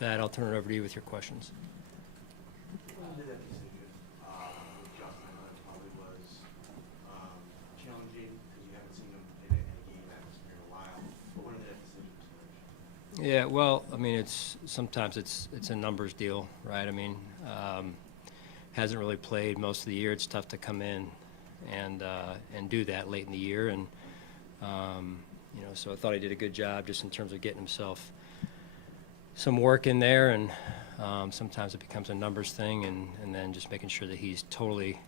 that, I'll turn it over to you with your questions. What did that decision with Justin? I know that probably was challenging because you haven't seen him in a game atmosphere in a while. But when did that decision was made? Yeah, well, I mean, sometimes it's a numbers deal, right? I mean, hasn't really played most of the year. It's tough to come in and do that late in the year, and you know, so I thought he did a good job just in terms of getting himself some work in there, and sometimes it becomes a numbers thing, and then just making sure that he's totally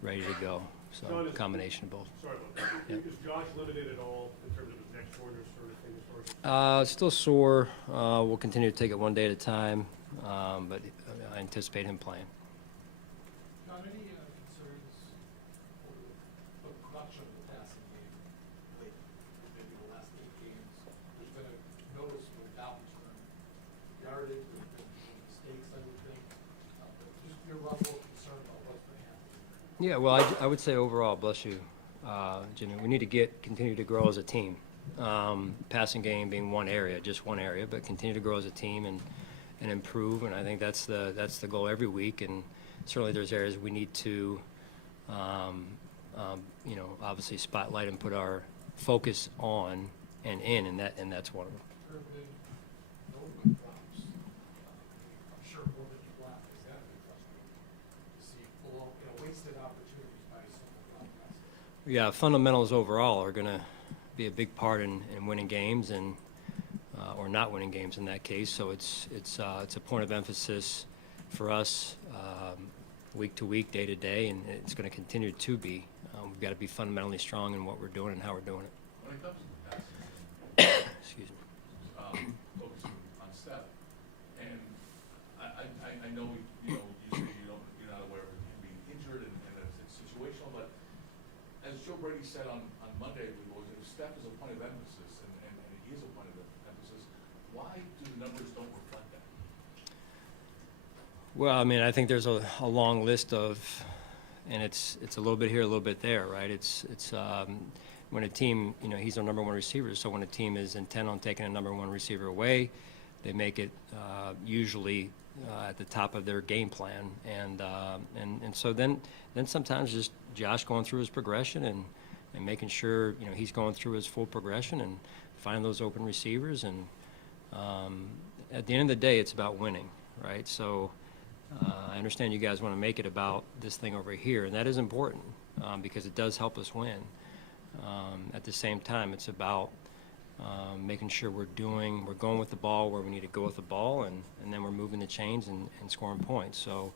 ready to go. So John, a combination of both. Sorry about that. Yep. Is Josh limited at all in terms of his next pointers sort of thing as far as? Still sore. We'll continue to take it one day at a time, but I anticipate him playing. John, any concerns over the production of the passing game lately? Maybe the last 8 games, there's been a noticeable downturn. Yardage, there's been mistakes, I would think. But just your level of concern about what's been happening. Yeah, well, I would say overall, bless you, Jimmy, we need to continue to grow as a team. Passing game being one area, just one area, but continue to grow as a team and improve. And I think that's the goal every week. And certainly there's areas we need to, you know, obviously spotlight and put our focus on and that's one of them. There have been no good drops. I'm sure more than you want. Is that a bit frustrating to see wasted opportunities by simple drop passes? Yeah, fundamentals overall are going to be a big part in winning games and or not winning games in that case. So it's a point of emphasis for us week to week, day to day, and it's going to continue to be. We've got to be fundamentally strong in what we're doing and how we're doing it. When it comes to the passing, Excuse me. focusing on Steph, and I know you say you're not aware of him being injured and it's situational, but as Joe Brady said on Monday, if Steph is a point of emphasis and he is a point of emphasis, why do the numbers don't reflect that? Well, I mean, I think there's a long list of, and it's a little bit here, a little bit there, right? It's when a team, you know, he's our number one receiver, so when a team is intent on taking a number one receiver away, they make it usually at the top of their game plan, and so then sometimes just Josh going through his progression and making sure, you know, he's going through his full progression and finding those open receivers, and at the end of the day, it's about winning, right? So I understand you guys want to make it about this thing over here, and that is important because it does help us win. At the same time, it's about making sure we're going with the ball where we need to go with the ball, and then we're moving the chains and scoring points. So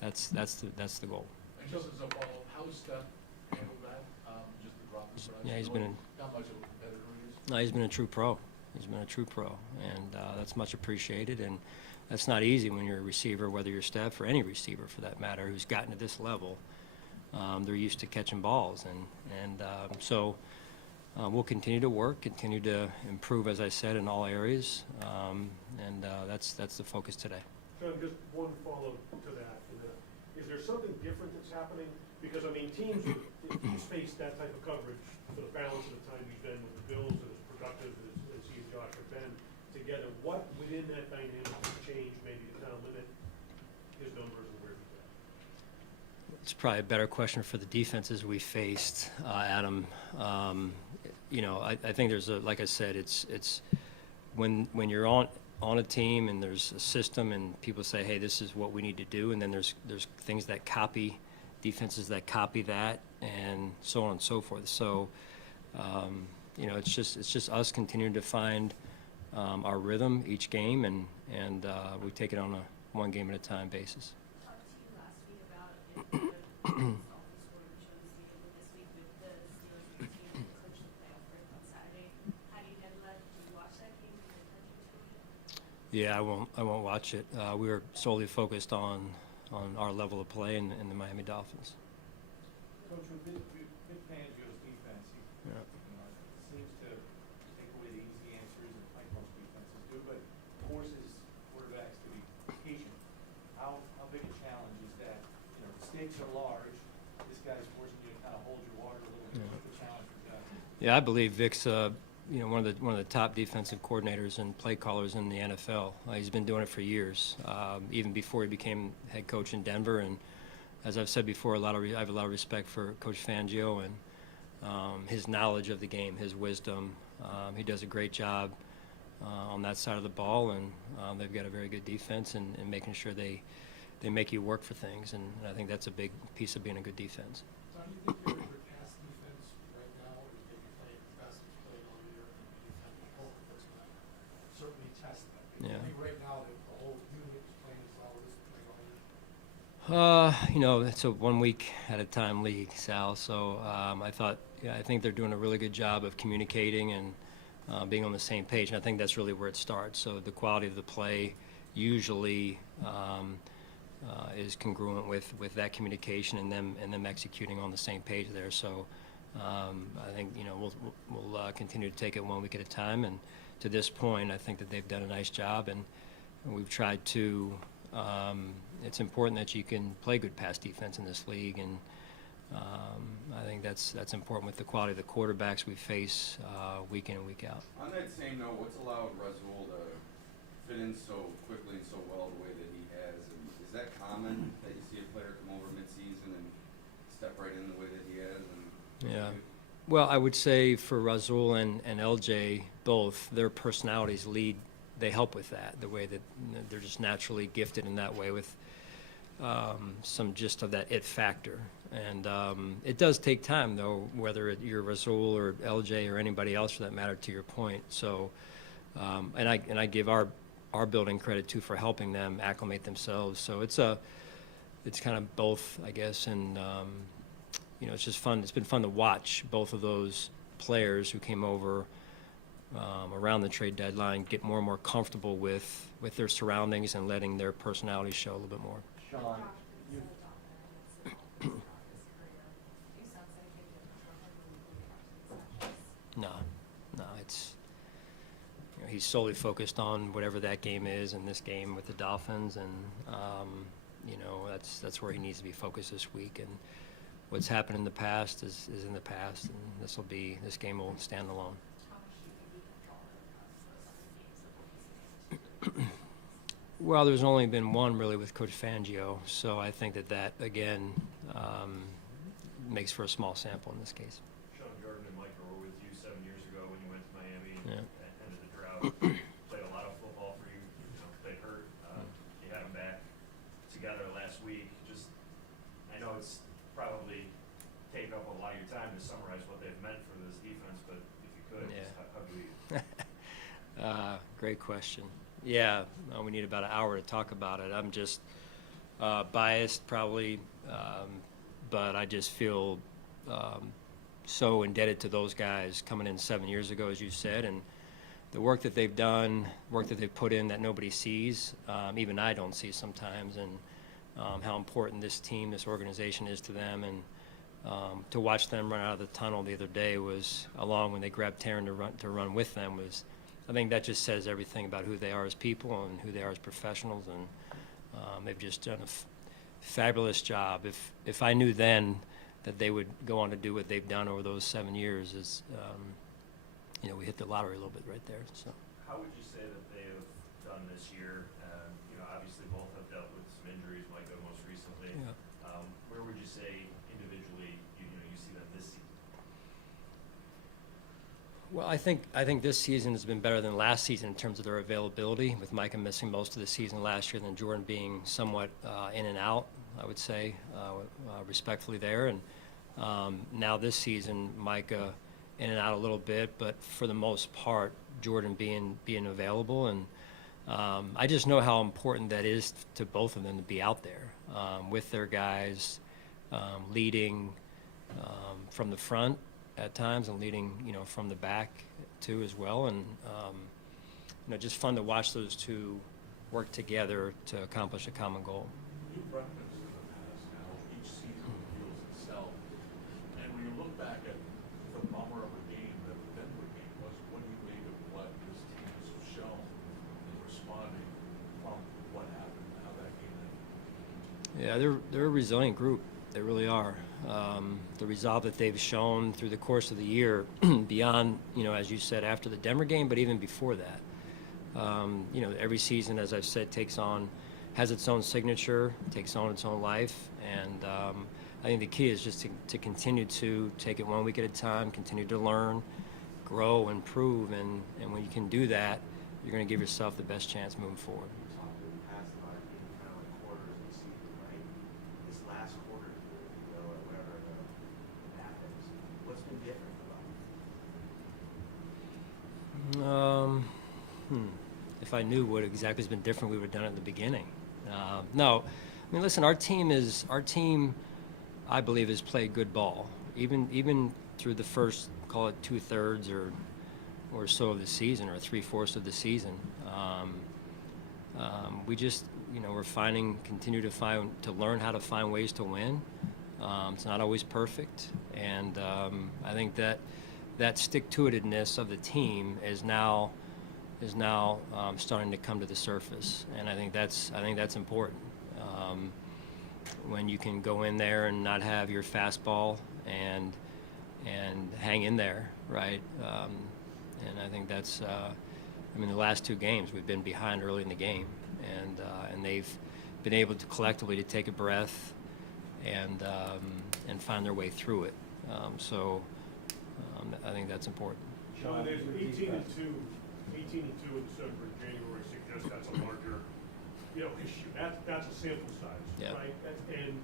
that's the goal. And just as a follow-up, how has Steph handled that? Just the drop in production? Yeah, he's been How much of a competitor he is? No, he's been a true pro. He's been a true pro, and that's much appreciated. And that's not easy when you're a receiver, whether you're Steph or any receiver for that matter, who's gotten to this level. They're used to catching balls, and so we'll continue to work, continue to improve, as I said, in all areas, and that's the focus today. John, just one follow to that. Is there something different that's happening? Because, I mean, teams face that type of coverage for the balance of the time he's been with the Bills and as productive as he and Josh have been together. What within that dynamic has changed maybe to kind of limit his numbers and where he's at? It's probably a better question for the defenses we faced, Adam. You know, I think there's like I said, it's when you're on a team and there's a system and people say, hey, this is what we need to do, and then there's things that copy, defenses that copy that, and so on and so forth. So, you know, it's just us continuing to find our rhythm each game, and we take it on a one game at a time basis. Talked to you last week about it. This week with the Steelers routine and coaching the playoff break on Saturday. How do you handle that? Did you watch that game? Did you attend to it? Yeah, I won't watch it. We were solely focused on our level of play in the Miami Dolphins. Coach, with Vic Fangio's defense, he seems to take away the easy answers, and like most defenses do, but forces quarterbacks to be patient. How big a challenge is that? You know, the stakes are large. This guy's forcing you to kind of hold your water a little bit. What's the challenge for Josh? Yeah, I believe Vic's one of the top defensive coordinators and play callers in the NFL. He's been doing it for years, even before he became head coach in Denver. And as I've said before, I have a lot of respect for Coach Fangio and his knowledge of the game, his wisdom. He does a great job on that side of the ball, and they've got a very good defense and making sure they make you work for things. And I think that's a big piece of being a good defense. So do you think your pass defense right now, or do you think you're playing the best it's played all year, and you kind of hope that's going to certainly test that? Yeah. I think right now that the whole unit is playing as well as it's played all year. It's a 1 week at a time league, Sal. So I think they're doing a really good job of communicating and being on the same page. And I think that's really where it starts. So the quality of the play usually is congruent with that communication and them executing on the same page there. So I think we'll continue to take it 1 week at a time. And to this point, I think that they've done a nice job, and we've tried to. It's important that you can play good pass defense in this league, and I think that's important with the quality of the quarterbacks we face week in and week out. On that same note, what's allowed Rasul to fit in so quickly and so well the way that he has? And is that common that you see a player come over midseason and step right in the way that he has? And Yeah. Well, I would say for Rasul and LJ, both, their personalities they help with that, the way that they're just naturally gifted in that way with some just of that it factor. And it does take time, though, whether you're Rasul or LJ or anybody else for that matter, to your point. So, and I give our building credit, too, for helping them acclimate themselves. So it's kind of both, I guess, and it's just fun. It's been fun to watch both of those players who came over around the trade deadline get more and more comfortable with their surroundings and letting their personalities show a little bit more. Sean, you, No, it's he's solely focused on whatever that game is, and this game with the Dolphins, and that's where he needs to be focused this week. And what's happened in the past is in the past, and this game will stand alone. Well, there's only been one really with Coach Fangio, so I think that again makes for a small sample in this case. Sean, Jordan and Micah were with you 7 years ago when you went to Miami Yeah. at the end of the drought. Played a lot of football for you. They hurt. You had them back together last week. I know it's probably taken up a lot of your time to summarize what they've meant for this defense, but if you could, Yeah. just how do you? Great question. Yeah, we need about an hour to talk about it. I'm just biased probably, but I just feel so indebted to those guys coming in 7 years ago, as you said, and the work that they've done, work that they've put in that nobody sees, even I don't see sometimes, and how important this team, this organization is to them. And to watch them run out of the tunnel the other day was, along when they grabbed Taryn to run with them, was, I think that just says everything about who they are as people and who they are as professionals, and they've just done a fabulous job. If I knew then that they would go on to do what they've done over those 7 years, we hit the lottery a little bit right there. So. How would you say that they have done this year? Obviously both have dealt with some injuries, Micah most recently. Yeah. Where would you say individually you see them this season? Well, I think this season has been better than last season in terms of their availability, with Micah missing most of the season last year, and then Jordan being somewhat in and out, I would say, respectfully there. And now this season, Micah in and out a little bit, but for the most part, Jordan being available. And I just know how important that is to both of them to be out there with their guys, leading from the front at times and leading, from the back too as well. And, just fun to watch those two work together to accomplish a common goal. You referenced in the past how each season reveals itself. And when you look back at the bummer of a game that the Denver game was, what do you make of what this team has shown in responding from what happened, how that game ended? Yeah, they're a resilient group. They really are. The resolve that they've shown through the course of the year, beyond, as you said, after the Denver game, but even before that. Every season, as I've said, has its own signature, takes on its own life, and I think the key is just to continue to take it 1 week at a time, continue to learn, grow, improve, and when you can do that, you're going to give yourself the best chance moving forward. We talked in the past about it being kind of like quarters of the season, right? This last quarter, or whatever the math is, what's been different about it? If I knew what exactly has been different, we would have done it in the beginning. No, I mean, listen, our team, I believe, has played good ball, even through the first, call it 2/3 or so of the season, or 3/4 of the season. We just, continue to learn how to find ways to win. It's not always perfect, and I think that stick-to-itiveness of the team is now starting to come to the surface, and I think that's important. When you can go in there and not have your fastball and hang in there, right? And I think that's, the last 2 games we've been behind early in the game, and they've been able to collectively take a breath and find their way through it. I think that's important. Sean, there's 18-2 in December, January suggests that's a larger, issue. That's a sample size, Yeah. right? And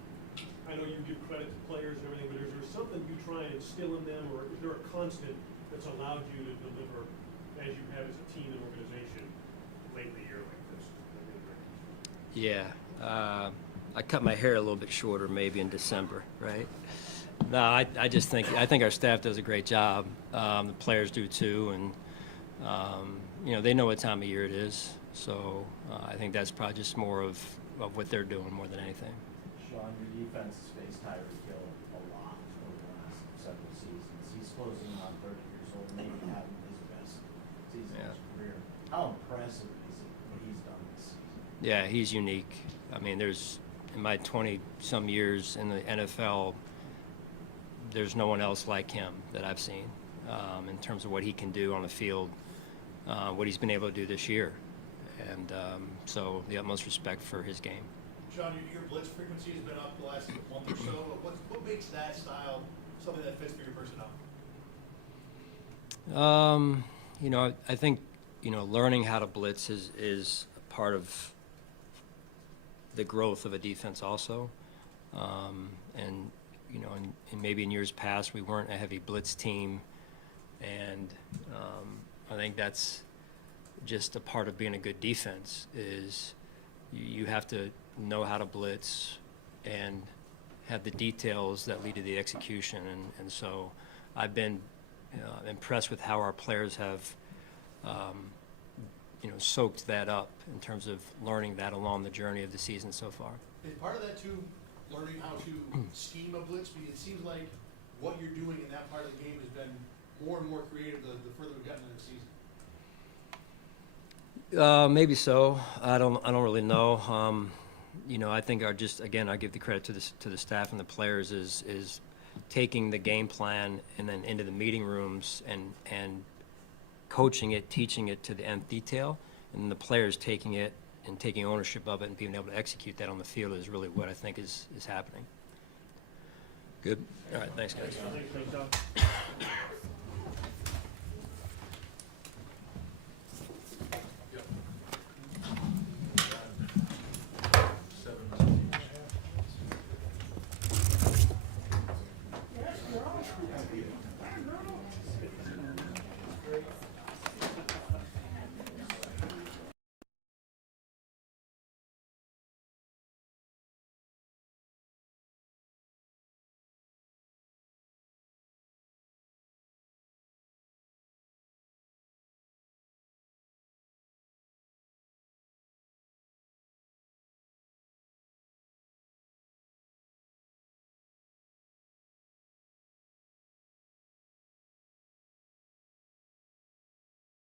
I know you give credit to players and everything, but is there something you try and instill in them, or is there a constant that's allowed you to deliver as you have as a team and organization late in the year like this? Yeah, I cut my hair a little bit shorter maybe in December, right? No, I just think our staff does a great job. The players do too, and they know what time of year it is. So I think that's probably just more of what they're doing more than anything. Sean, your defense has faced Tyreek Hill a lot over the last several seasons. He's closing in on 30 years old, maybe having his best season of his career. How impressive is it what he's done this season? Yeah, he's unique. I mean, in my 20-some years in the NFL, there's no one else like him that I've seen in terms of what he can do on the field, what he's been able to do this year. And so the utmost respect for his game. Sean, your blitz frequency has been up the last month or so. What makes that style something that fits for your personnel? I think, learning how to blitz is part of the growth of a defense also. And maybe in years past we weren't a heavy blitz team, and I think that's just a part of being a good defense. Is you have to know how to blitz and have the details that lead to the execution, and so I've been impressed with how our players have soaked that up in terms of learning that along the journey of the season so far. Is part of that too learning how to scheme a blitz? Because it seems like what you're doing in that part of the game has been more and more creative the further we've gotten into the season. Maybe so. I don't really know. I think I give the credit to the staff and the players is taking the game plan and then into the meeting rooms and coaching it, teaching it to the nth detail, and the players taking it and taking ownership of it and being able to execute that on the field is really what I think is happening. Good. All right. Thanks, guys. Thanks, Tom.